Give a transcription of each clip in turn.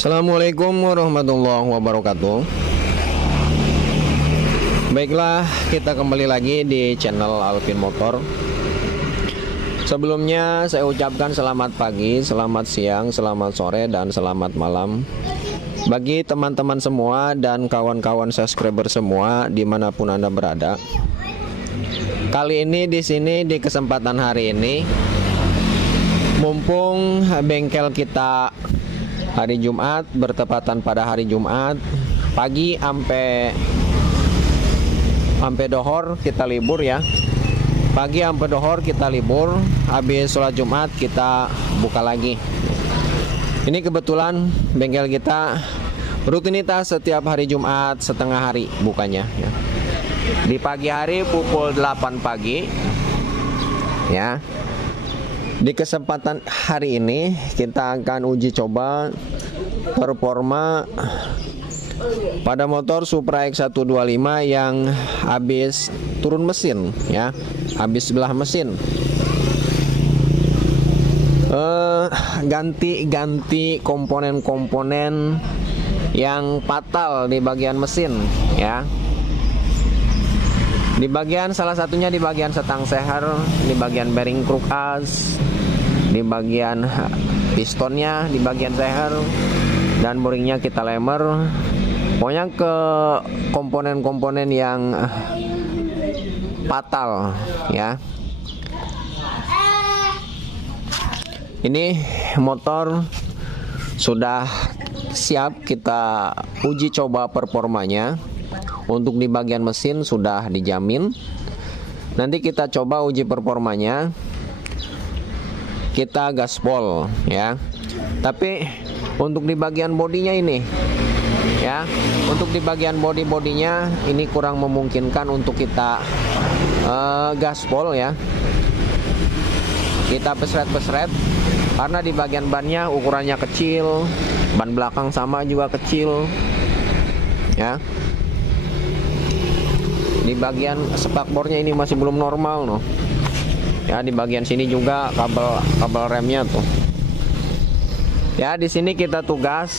Assalamualaikum warahmatullahi wabarakatuh. Baiklah, kita kembali lagi di channel Alvin Motor. Sebelumnya saya ucapkan selamat pagi, selamat siang, selamat sore, dan selamat malam bagi teman-teman semua dan kawan-kawan subscriber semua dimanapun Anda berada. Kali ini di sini di kesempatan hari ini, mumpung bengkel kita hari Jumat, bertepatan pada hari Jumat pagi sampai dohor kita libur ya. Pagi sampai dohor kita libur, habis sholat Jumat kita buka lagi. Ini kebetulan bengkel kita rutinitas setiap hari Jumat setengah hari bukanya ya. Di pagi hari pukul 8 pagi ya. Di kesempatan hari ini kita akan uji coba performa pada motor Supra X125 yang habis turun mesin ya, habis belah mesin. Ganti komponen-komponen yang fatal di bagian mesin ya. Di bagian salah satunya di bagian setang seher, di bagian bearing kruk as, di bagian pistonnya, di bagian seher, dan boringnya kita lemer. Pokoknya ke komponen-komponen yang fatal ya. Ini motor sudah siap kita uji coba performanya. Untuk di bagian mesin sudah dijamin. Nanti kita coba uji performanya. Kita gaspol ya. Tapi untuk di bagian bodinya ini ya, untuk di bagian bodinya ini kurang memungkinkan untuk kita gaspol ya. Kita pesret-pesret karena di bagian bannya ukurannya kecil, ban belakang sama juga kecil ya. Di bagian spakbornya ini masih belum normal no. Ya, di bagian sini juga kabel remnya tuh. Ya, di sini kita tugas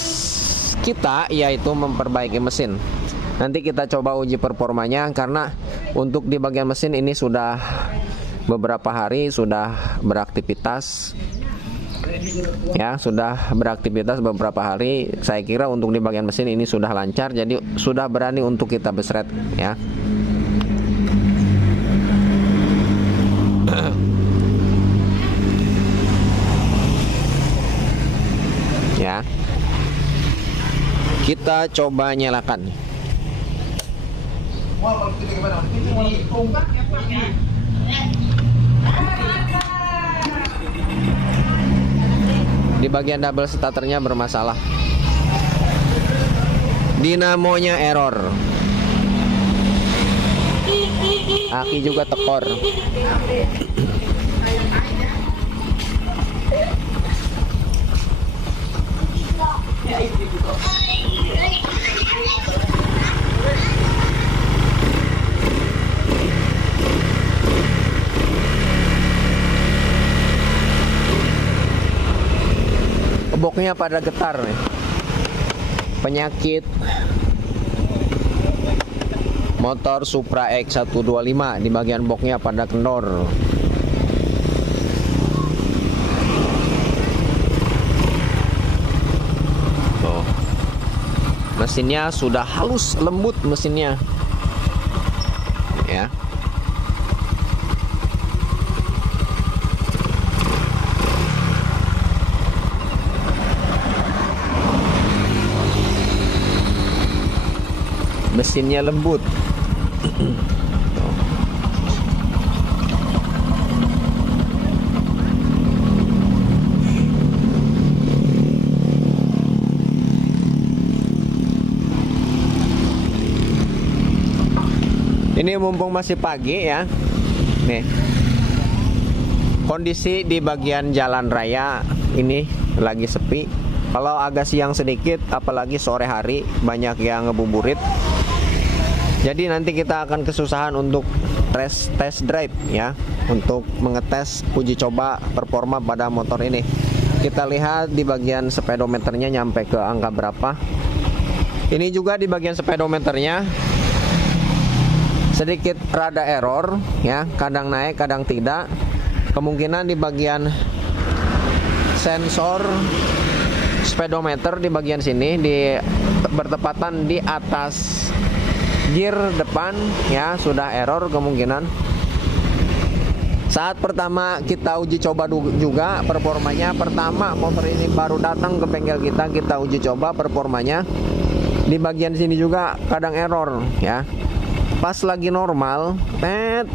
kita yaitu memperbaiki mesin. Nanti kita coba uji performanya karena untuk di bagian mesin ini sudah beberapa hari sudah beraktivitas. Ya, sudah beraktivitas beberapa hari. Saya kira untuk di bagian mesin ini sudah lancar, jadi sudah berani untuk kita besret ya. Ya, kita coba nyalakan. Di bagian double starternya bermasalah, dinamonya error, aki juga tekor. Boknya pada getar nih. Penyakit motor Supra X125, di bagian boknya pada kendor. Tuh. Mesinnya sudah halus, lembut mesinnya. Ya. Mesinnya lembut. Ini mumpung masih pagi ya. Nih. Kondisi di bagian jalan raya ini lagi sepi. Kalau agak siang sedikit, apalagi sore hari, banyak yang ngebuburit. Jadi nanti kita akan kesusahan untuk test drive ya, untuk mengetes uji coba performa pada motor ini. Kita lihat di bagian speedometernya nyampe ke angka berapa. Ini juga di bagian speedometernya sedikit rada error ya, kadang naik kadang tidak. Kemungkinan di bagian sensor speedometer di bagian sini bertepatan di atas gear depan ya, sudah error kemungkinan. Saat pertama kita uji coba juga performanya, pertama motor ini baru datang ke bengkel kita uji coba performanya. Di bagian sini juga kadang error ya. Pas lagi normal,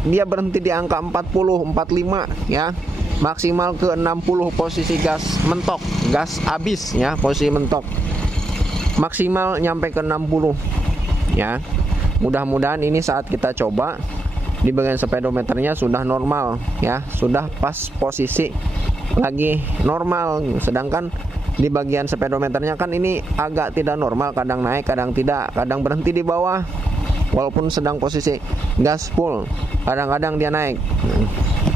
dia berhenti di angka 40, 45 ya. Maksimal ke 60 posisi gas mentok, gas habis ya, posisi mentok. Maksimal nyampe ke 60 ya. Mudah-mudahan ini saat kita coba di bagian speedometernya sudah normal ya, sudah pas posisi lagi normal. Sedangkan di bagian speedometernya kan ini agak tidak normal, kadang naik kadang tidak, kadang berhenti di bawah walaupun sedang posisi gas full, kadang-kadang dia naik.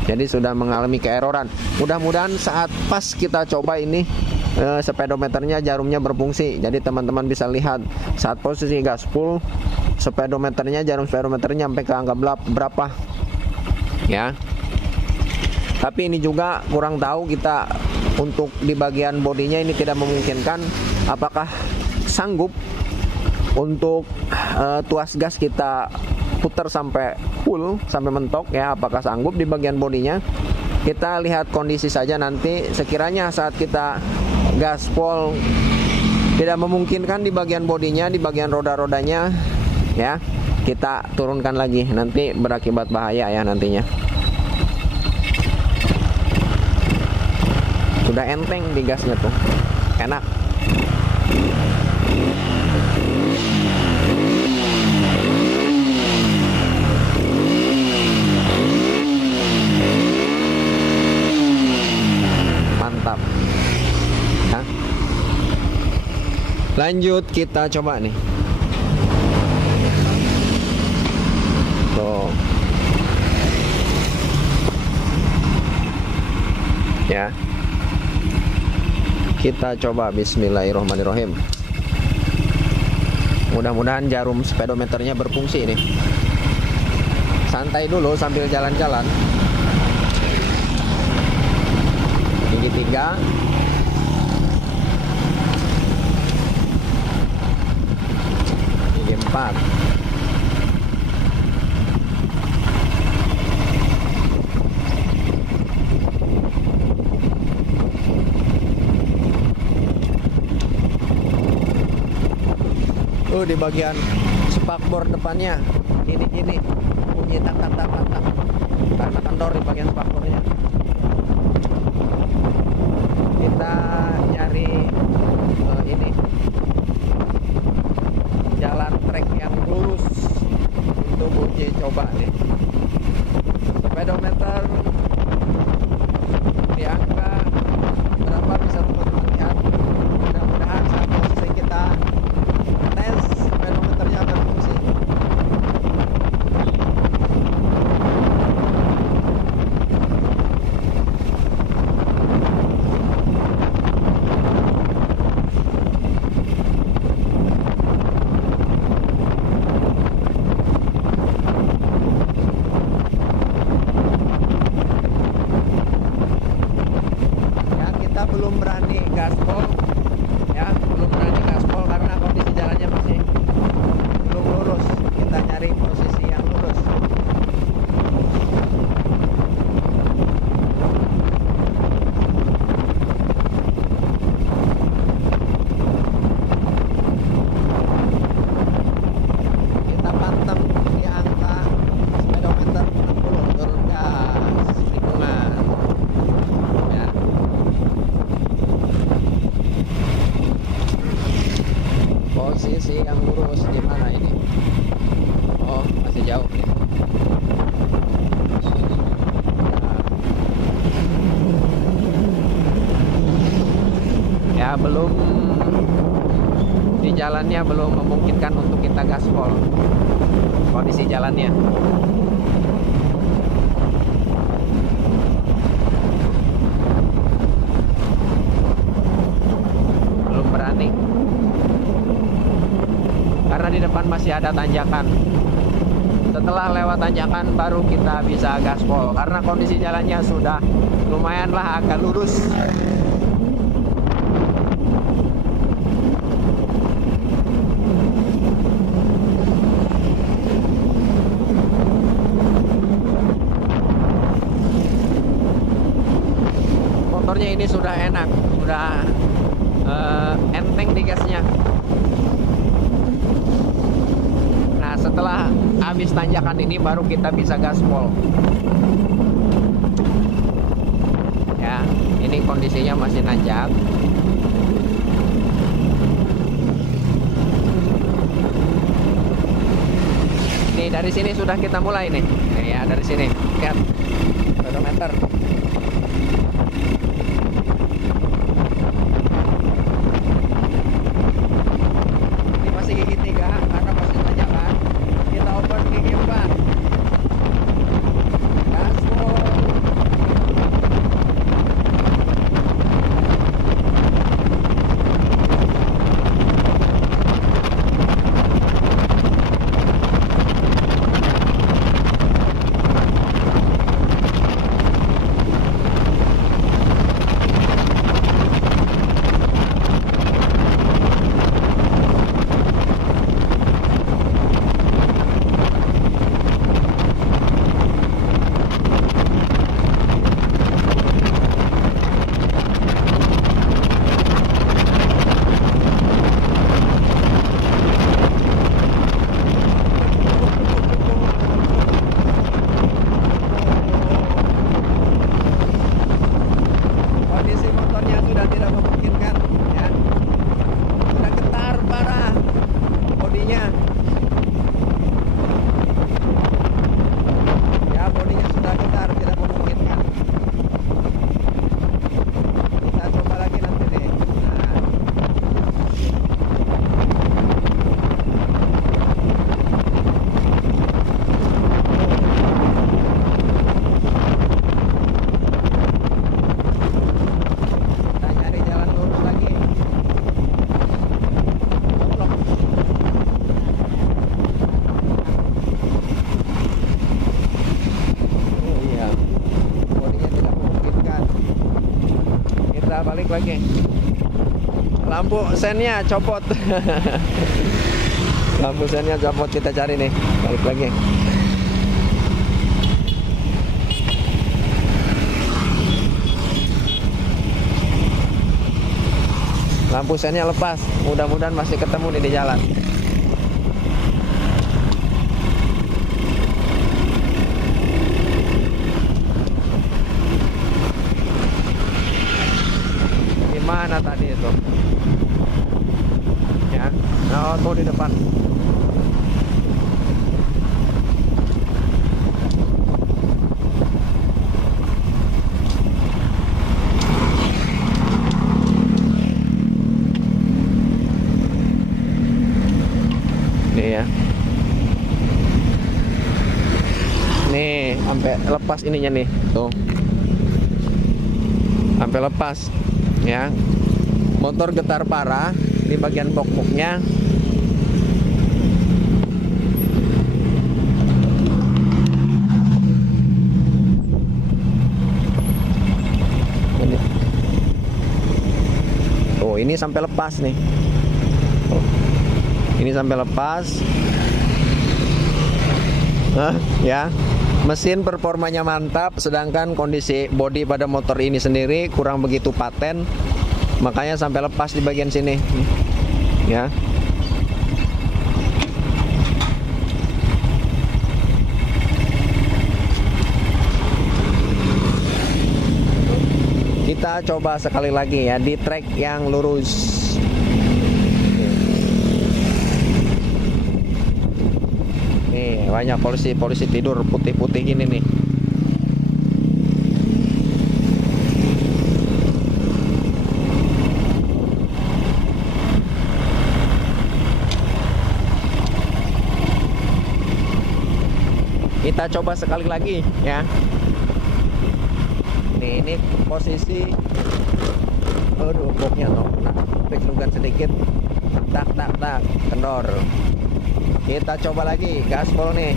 Jadi sudah mengalami keeroran. Mudah-mudahan saat pas kita coba ini speedometernya jarumnya berfungsi. Jadi teman-teman bisa lihat saat posisi gas full, speedometernya, jarum speedometernya sampai ke angka berapa ya. Tapi ini juga kurang tahu kita untuk di bagian bodinya ini tidak memungkinkan. Apakah sanggup untuk tuas gas kita putar sampai full, sampai mentok ya, apakah sanggup di bagian bodinya? Kita lihat kondisi saja nanti. Sekiranya saat kita gaspol tidak memungkinkan di bagian bodinya, di bagian roda-rodanya ya, kita turunkan lagi, nanti berakibat bahaya ya nantinya. Sudah enteng di gasnya tuh, enak. Mantap. Hah? Lanjut kita coba nih. Tuh. Ya. Kita coba, bismillahirrahmanirrahim. Mudah-mudahan jarum speedometernya berfungsi nih. Santai dulu sambil jalan-jalan. Gigi 3. Gigi 4. Di bagian spakbor depannya gini bunyi tak karena kendor di bagian spakbornya. Kita nyari ini jalan trek yang lurus untuk uji coba nih. Speedometer di angka berapa bisa teman-teman lihat. Mudah-mudahan saat posisi kita tes speedometernya berfungsi. Ya, kita belum berani gaspol ya, belum berani gaspol karena kondisi jalannya masih belum lurus. Kita nyari posisi yang lurus. Kita pantang di angka speedometer 60, turun gas lingkungan ya. Posisi yang lurus di mana ini? Oh, masih jauh nih. Ya, belum di jalannya belum memungkinkan untuk kita gaspol. Kondisi jalannya. depan masih ada tanjakan. Setelah lewat tanjakan baru kita bisa gaspol, karena kondisi jalannya sudah lumayanlah agak lurus. Motornya ini sudah enak, sudah enteng digasnya. Nah, setelah habis tanjakan ini baru kita bisa gaspol. Ya, ini kondisinya masih nanjak. Nih, dari sini sudah kita mulai nih. Ya, dari sini. Lihat. Odometer. Ini masih gigi 3 karena masih tanjakan. Kita open gigi 4. Gaspol. Balik lagi, lampu sennya copot. Lampu sennya copot, kita cari nih, balik lagi. Lampu sennya lepas, mudah-mudahan masih ketemu nih di jalan. Mana tadi itu? Ya, nah, auto di depan. Nih ya. Nih, sampai lepas ininya nih, tuh. Sampai lepas. Ya, motor getar parah di bagian box-boxnya. Oh, ini sampai lepas nih. Oh, ini sampai lepas. Ya, mesin performanya mantap, sedangkan kondisi bodi pada motor ini sendiri kurang begitu paten, makanya sampai lepas di bagian sini. Ya. Kita coba sekali lagi ya di trek yang lurus. Nih, banyak polisi tidur putih-putih ini nih. Kita coba sekali lagi ya. Nih, ini posisi, aduh, boxnya no, nah, pecukan sedikit, tak, kendor. Kita coba lagi gaspol nih.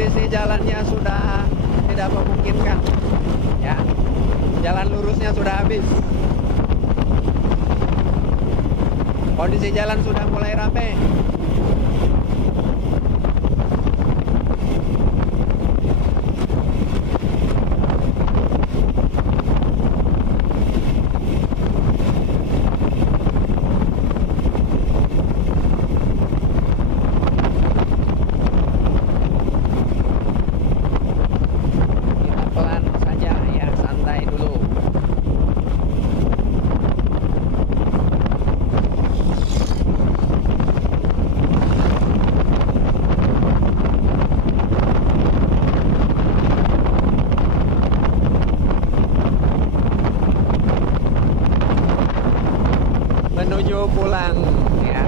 Kondisi jalannya sudah tidak memungkinkan, ya. Jalan lurusnya sudah habis. Kondisi jalan sudah mulai rame. Menuju pulang, ya.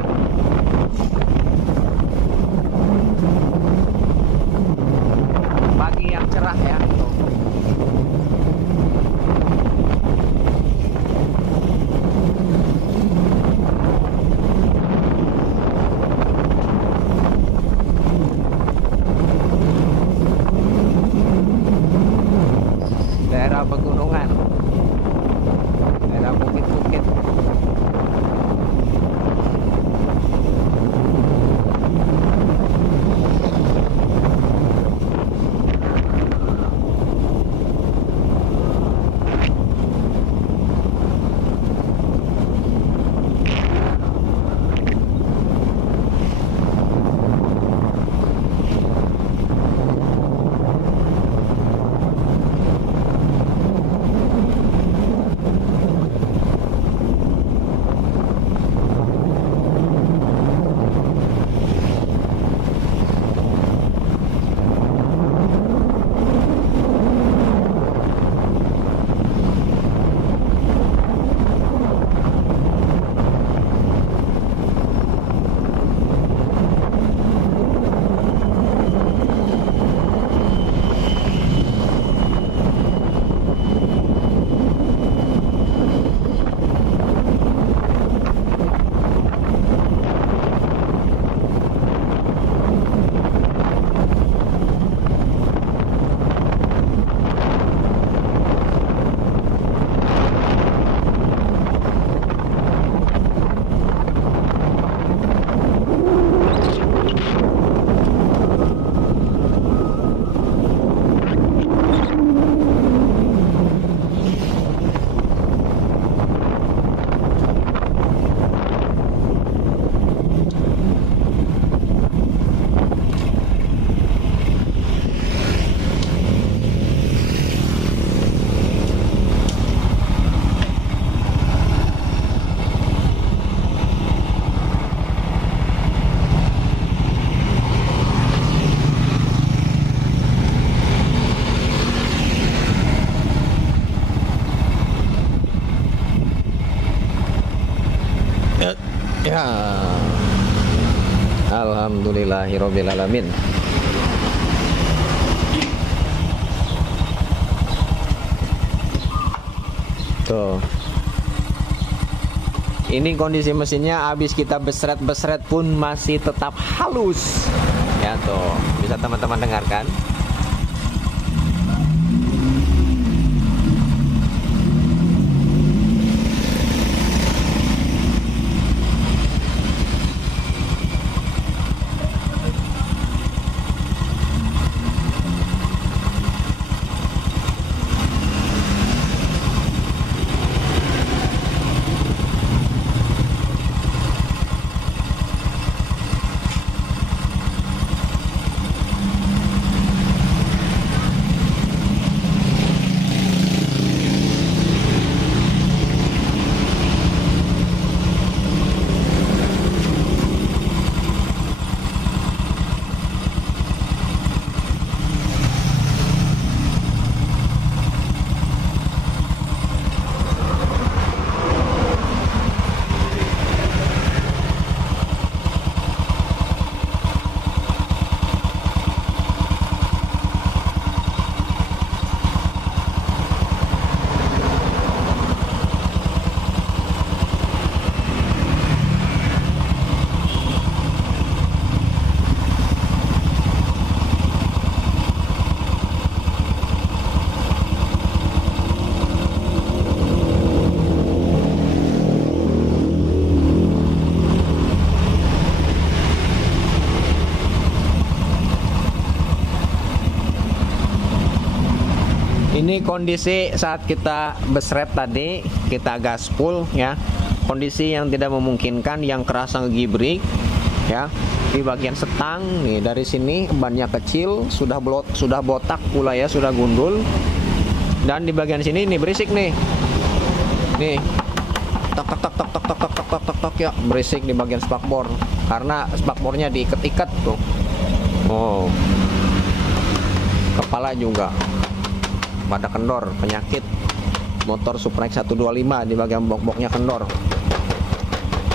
Pagi yang cerah, ya. Daerah pegunungan, daerah bukit-bukit. Ya, alhamdulillahirobbilalamin. Tuh, Ini kondisi mesinnya habis kita besret-besret pun masih tetap halus. Ya tuh, bisa teman-teman dengarkan. Ini kondisi saat kita besret tadi, kita gaspol ya. Kondisi yang tidak memungkinkan, yang kerasa ngegibrik ya. Di bagian setang nih, dari sini bannya kecil, sudah botak pula ya, sudah gundul. Dan di bagian sini nih berisik nih. Nih. Tak tak tak tak tak tak tak tak tak tak tak ya, berisik di bagian spakbor karena spakbornya diikat-ikat tuh. Oh. Kepala juga pada kendor, penyakit motor Suprax 125 di bagian bok-boknya kendor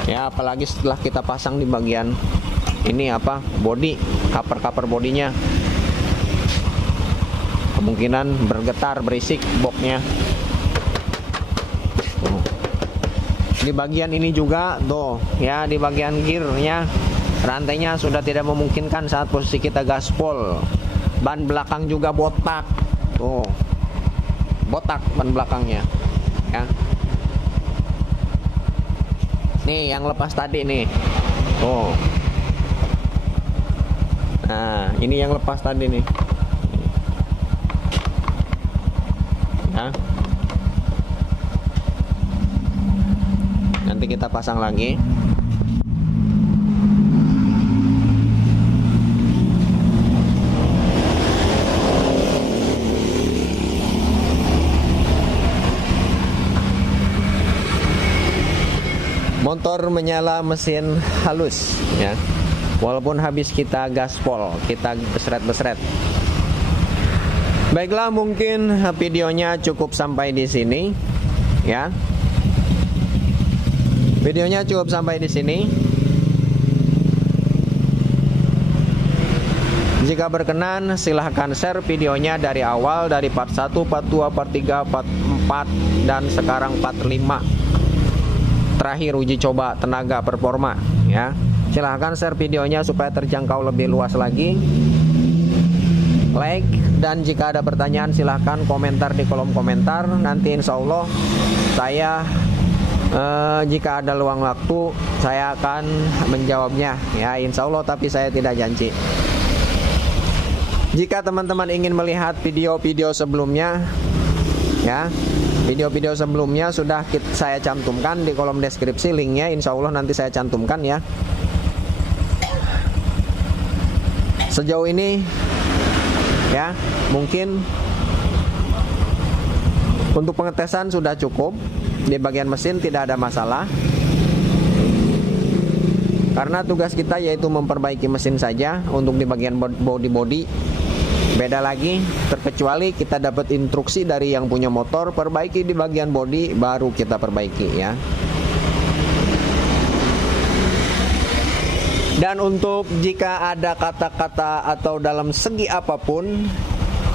ya, apalagi setelah kita pasang di bagian ini apa, body, cover bodinya kemungkinan bergetar, berisik boknya. Di bagian ini juga tuh ya, di bagian gearnya rantainya sudah tidak memungkinkan saat posisi kita gaspol. Ban belakang juga botak tuh, botak ban belakangnya ya. Nih yang lepas tadi nih. Oh. Nah, ini yang lepas tadi nih. Nah. Nanti kita pasang lagi. Motor menyala, mesin halus ya. Walaupun habis kita gaspol, kita besret-besret. Baiklah, mungkin videonya cukup sampai di sini ya. Videonya cukup sampai di sini. Jika berkenan silahkan share videonya dari awal, dari part 1, part 2, part 3, part 4 dan sekarang part 5. Terakhir uji coba tenaga performa ya. Silahkan share videonya supaya terjangkau lebih luas lagi. Like, dan jika ada pertanyaan silahkan komentar di kolom komentar. Nanti insya Allah saya jika ada luang waktu saya akan menjawabnya ya, insya Allah, tapi saya tidak janji. Jika teman-teman ingin melihat video-video sebelumnya ya, video-video sebelumnya sudah saya cantumkan di kolom deskripsi linknya, insya Allah nanti saya cantumkan ya. Sejauh ini ya, mungkin untuk pengetesan sudah cukup. Di bagian mesin tidak ada masalah, karena tugas kita yaitu memperbaiki mesin saja. Untuk di bagian body beda lagi, terkecuali kita dapat instruksi dari yang punya motor, perbaiki di bagian body, baru kita perbaiki ya. Dan untuk jika ada kata-kata atau dalam segi apapun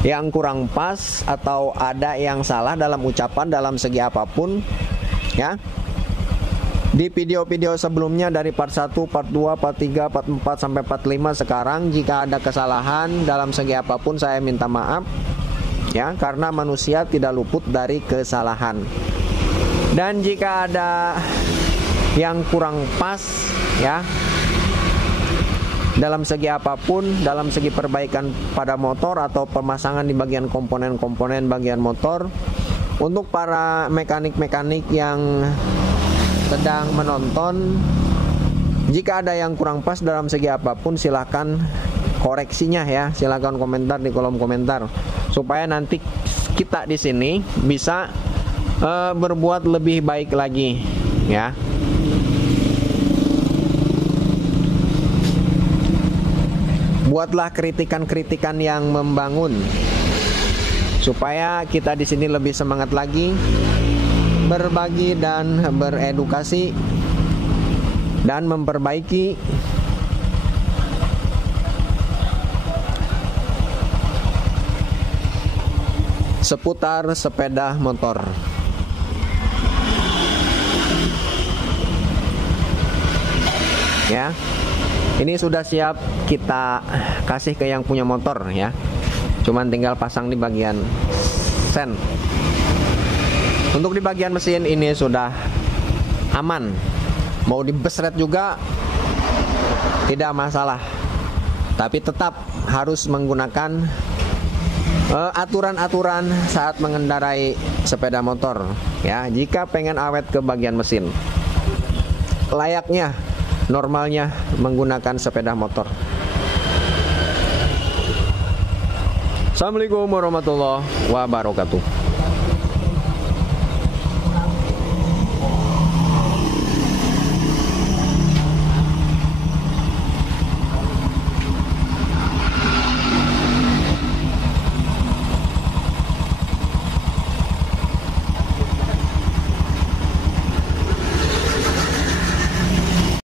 yang kurang pas atau ada yang salah dalam ucapan dalam segi apapun ya, Di video-video sebelumnya dari part 1, part 2, part 3, part 4 sampai part 5 sekarang, jika ada kesalahan dalam segi apapun saya minta maaf ya, karena manusia tidak luput dari kesalahan. Dan jika ada yang kurang pas ya dalam segi apapun, dalam segi perbaikan pada motor atau pemasangan di bagian komponen-komponen bagian motor, untuk para mekanik-mekanik yang sedang menonton, jika ada yang kurang pas dalam segi apapun, silahkan koreksinya ya, silahkan komentar di kolom komentar supaya nanti kita di sini bisa berbuat lebih baik lagi ya. Buatlah kritikan-kritikan yang membangun supaya kita di sini lebih semangat lagi berbagi dan beredukasi dan memperbaiki seputar sepeda motor. Ya. Ini sudah siap kita kasih ke yang punya motor ya. Cuman tinggal pasang di bagian sen. Untuk di bagian mesin ini sudah aman. Mau dibesret juga tidak masalah. Tapi tetap harus menggunakan aturan-aturan saat mengendarai sepeda motor ya. Jika pengen awet ke bagian mesin, layaknya normalnya menggunakan sepeda motor. Assalamualaikum warahmatullahi wabarakatuh.